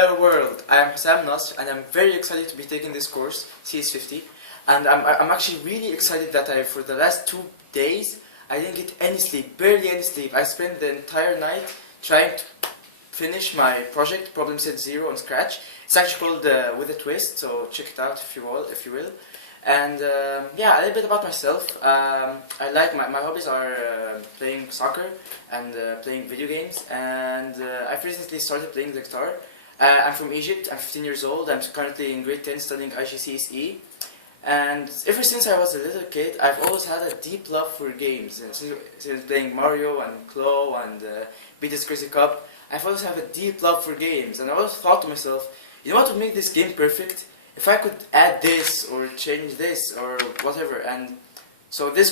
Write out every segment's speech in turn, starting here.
Hello world, I am Hossam Nasr and I'm very excited to be taking this course, CS50, and I'm actually really excited that for the last 2 days I didn't get any sleep, barely any sleep. I spent the entire night trying to finish my project, Problem Set 0 on Scratch. It's actually called With a Twist, so check it out if you will. And yeah, a little bit about myself. I like my hobbies are playing soccer and playing video games, and I've recently started playing the guitar. I'm from Egypt, I'm 15 years old, I'm currently in grade 10 studying CSE. And ever since I was a little kid, I've always had a deep love for games. And since playing Mario and Claw and Beat This Crazy Cup, I've always had a deep love for games. And I always thought to myself, you know what would make this game perfect? If I could add this or change this or whatever. And so this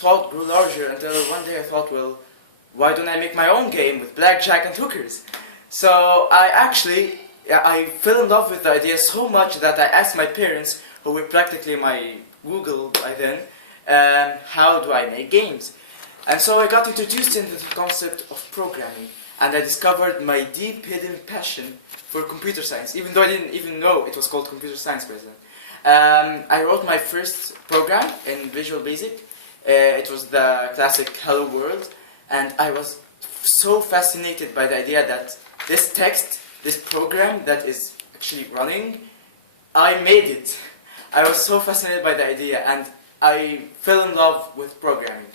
thought grew larger until one day I thought, well, why don't I make my own game with blackjack and hookers? So I fell in love with the idea so much that I asked my parents, who were practically my Google by then, how do I make games? And so I got introduced into the concept of programming, and I discovered my deep hidden passion for computer science, even though I didn't even know it was called computer science back then. I wrote my first program in Visual Basic. It was the classic Hello World, and I was so fascinated by the idea that this text, this program that is actually running, I made it. I was so fascinated by the idea, and I fell in love with programming.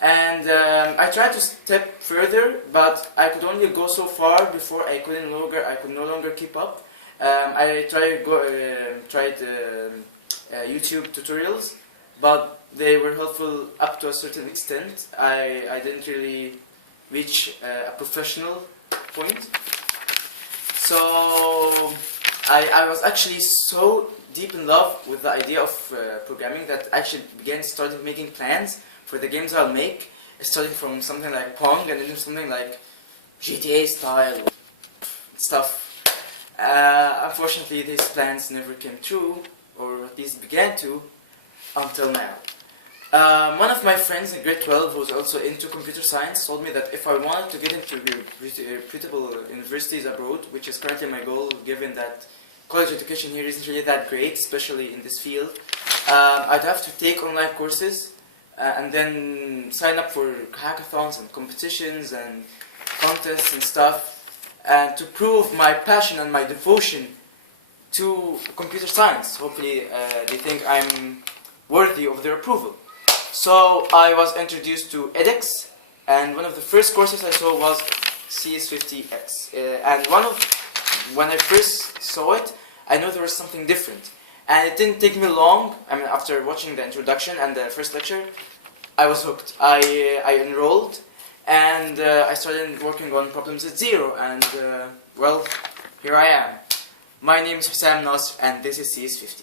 And I tried to step further, but I could only go so far before I could no longer keep up. I tried YouTube tutorials, but they were helpful up to a certain extent. I didn't really reach a professional point. So I was actually so deep in love with the idea of programming that I actually started making plans for the games I'll make, starting from something like Pong and then something like GTA style stuff. Unfortunately, these plans never came true, or at least began to, until now. One of my friends in grade 12 who was also into computer science told me that if I wanted to get into reputable universities abroad, which is currently my goal given that college education here isn't really that great, especially in this field, I'd have to take online courses and then sign up for hackathons and competitions and contests and stuff, and to prove my passion and my devotion to computer science. Hopefully they think I'm worthy of their approval. So I was introduced to edX, and one of the first courses I saw was CS50X. And when I first saw it, I knew there was something different. And it didn't take me long. I mean, after watching the introduction and the first lecture, I was hooked. I enrolled, and I started working on Problems at 0, and well, here I am. My name is Hossam Nasr, and this is CS50.